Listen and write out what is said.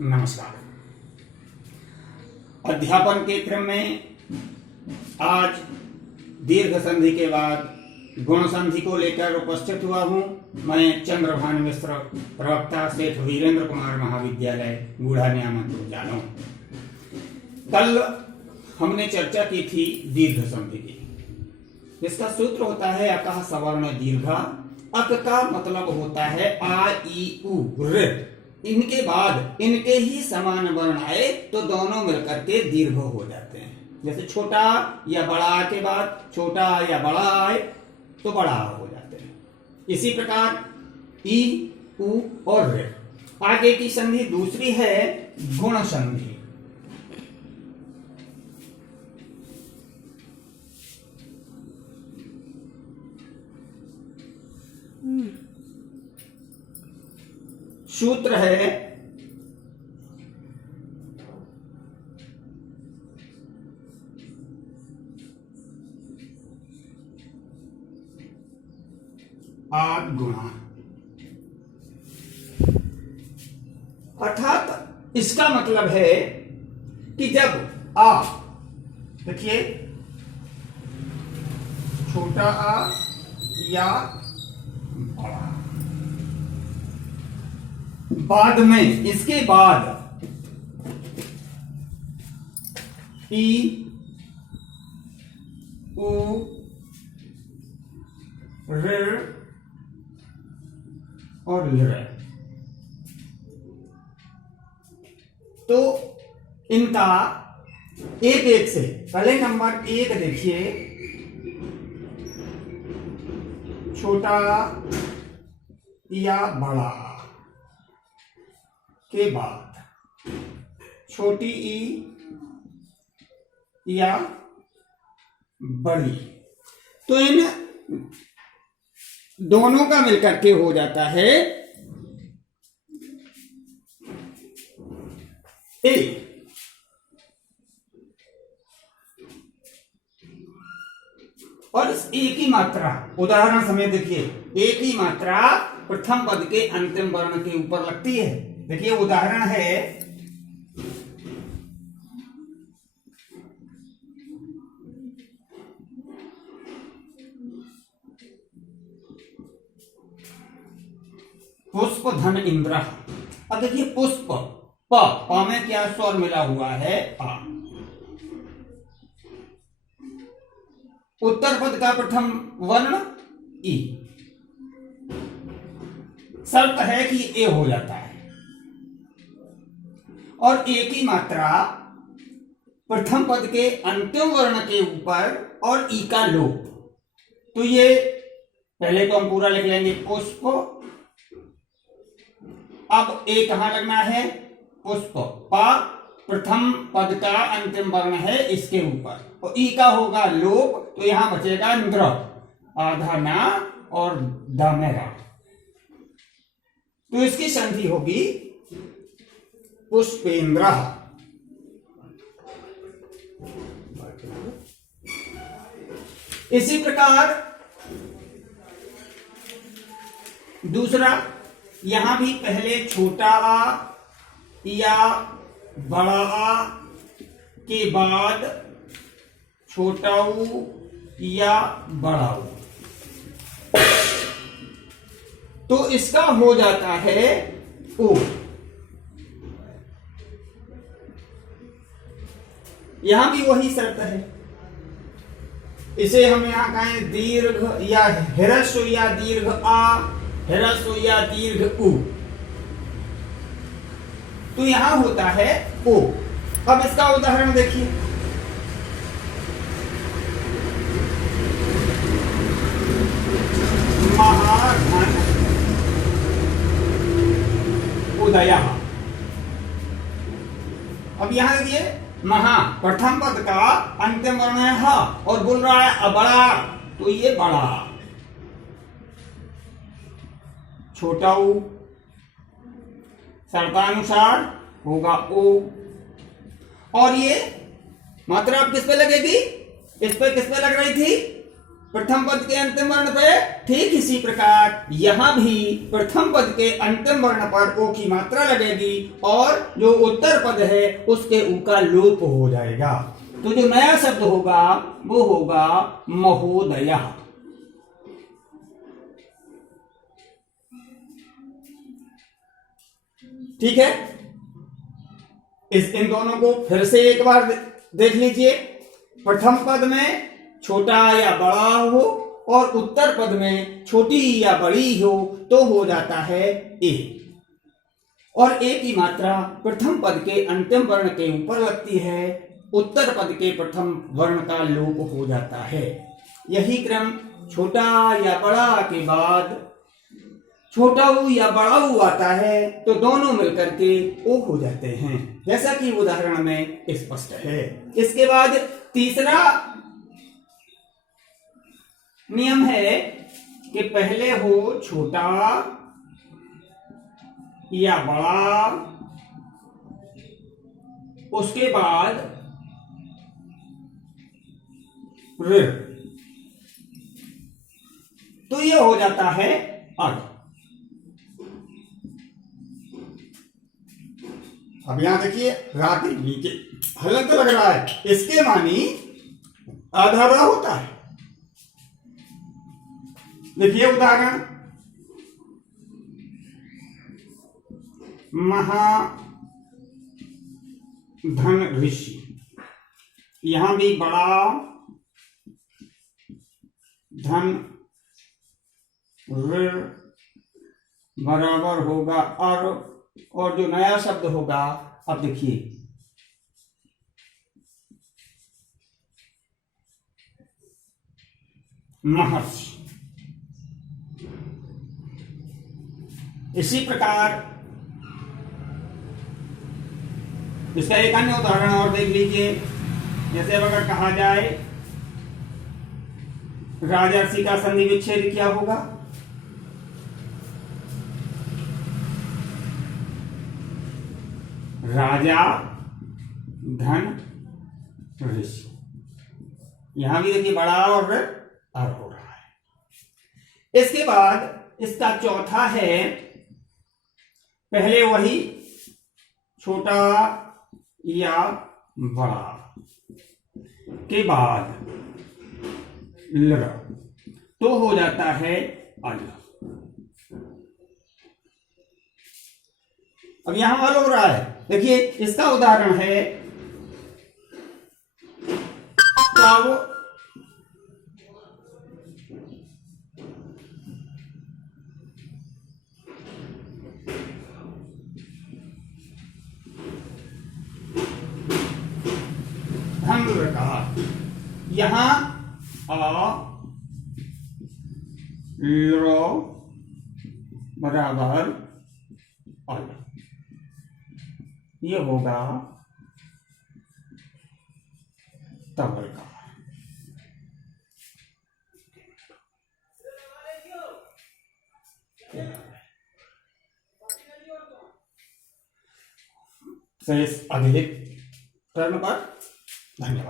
नमस्कार। अध्यापन के क्रम में आज दीर्घ संधि के बाद गुण संधि को लेकर उपस्थित हुआ हूं। मैं चंद्रभानु मिश्र, प्रवक्ता, सेठ वीरेंद्र कुमार महाविद्यालय, गूढ़ा न्यामतपुर जालौन। कल हमने चर्चा की थी दीर्घ संधि की। इसका सूत्र होता है अकः सवर्ण दीर्घ। अक का मतलब होता है आ ई उ ऋ। इनके बाद इनके ही समान वर्ण आए तो दोनों मिलकर के दीर्घ हो जाते हैं। जैसे छोटा या बड़ा के बाद छोटा या बड़ा आए तो बड़ा हो जाते हैं। इसी प्रकार ई उ और ऋ। आगे की संधि दूसरी है गुण संधि। सूत्र है आ गुणा। अर्थात इसका मतलब है कि जब आ, देखिए, छोटा आ या बड़ा, बाद में इसके बाद ई उ ऋ और लृ, तो इनका एक एक से पहले नंबर एक देखिए, छोटा या बड़ा के बाद छोटी ई या बड़ी, तो इन दोनों का मिलकर के हो जाता है ए। और इस ए की मात्रा उदाहरण समय देखिए, ए की मात्रा प्रथम पद के अंतिम वर्ण के ऊपर लगती है। देखिए उदाहरण है पुष्प धन इंद्र। अब देखिए पुष्प प में क्या स्वर मिला हुआ है आ। उत्तर पद का प्रथम वर्ण ई। शर्त है कि ए हो जाता है और ए की मात्रा प्रथम पद के अंतिम वर्ण के ऊपर और ई का लोप। तो ये पहले तो हम पूरा लिख लेंगे पुष्प। अब ए कहां लगना है? पुष्प प प्रथम पद का अंतिम वर्ण है इसके ऊपर और ई का होगा लोप, तो यहां बचेगा इंद्र, आधा ना और द में रा। तो इसकी संधि होगी पुष्पेंद्र। इसी प्रकार दूसरा, यहां भी पहले छोटा आ या बड़ा आ के बाद छोटा ऊ या बड़ा ऊ, तो इसका हो जाता है ओ। यहां भी वही शर्त है। इसे हम यहां कहें दीर्घ या ह्रस्व या दीर्घ आ, ह्रस्व या दीर्घ उ, तो यहां होता है ओ। अब इसका उदाहरण देखिए, महाधन उदय। अब यहां देखिए, महा प्रथम पद का अंतिम वर्ण है ह और बोल रहा है बड़ा, तो ये बड़ा। छोटा ऊ शर्तानुसार होगा ओ। और ये मात्रा अब किस पे लगेगी? इस पे किस पे लग रही थी? प्रथम पद के अंतिम वर्ण पे, ठीक इसी प्रकार यहां भी प्रथम पद के अंतिम वर्ण पर ओ की मात्रा लगेगी और जो उत्तर पद है उसके ऊ का लोप हो जाएगा। तो जो नया शब्द होगा वो होगा महोदया। ठीक है, इन दोनों को फिर से एक बार देख लीजिए। प्रथम पद में छोटा या बड़ा हो और उत्तर पद में छोटी या बड़ी हो तो हो जाता है ए, और ए की मात्रा प्रथम पद के अंतिम वर्ण के ऊपर लगती है, उत्तर पद के प्रथम वर्ण का लोप हो जाता है। यही क्रम छोटा या बड़ा के बाद छोटा ऊ या बड़ा ऊ आता है तो दोनों मिलकर के ओ हो जाते हैं, जैसा कि उदाहरण में स्पष्ट है। इसके बाद तीसरा नियम है कि पहले हो छोटा या बड़ा, उसके बाद ऋ, तो यह हो जाता है अर्ध। अब यहां देखिए रात नीचे हलक लग रहा है, इसके मानी आधा रा होता है। देखिए उदाहरण, महाधन ऋषि, यहां भी बड़ा धन ऋ बराबर होगा और जो नया शब्द होगा, अब देखिए महर्षि। इसी प्रकार इसका एक अन्य उदाहरण और देख लीजिए। जैसे अगर कहा जाए राजर्षि का संधि विच्छेद क्या होगा? राजा धन ऋषि। यहां भी देखिए बड़ा और अर हो रहा है। इसके बाद इसका चौथा है, पहले वही छोटा या बड़ा के बाद ल, तो हो जाता है अल। अब यहां अल हो रहा है, देखिए इसका उदाहरण है तब कहा। यहां अ लो बराबर अल, ये होगा तबल का। शेष अगले टर्न पर। धन्यवाद।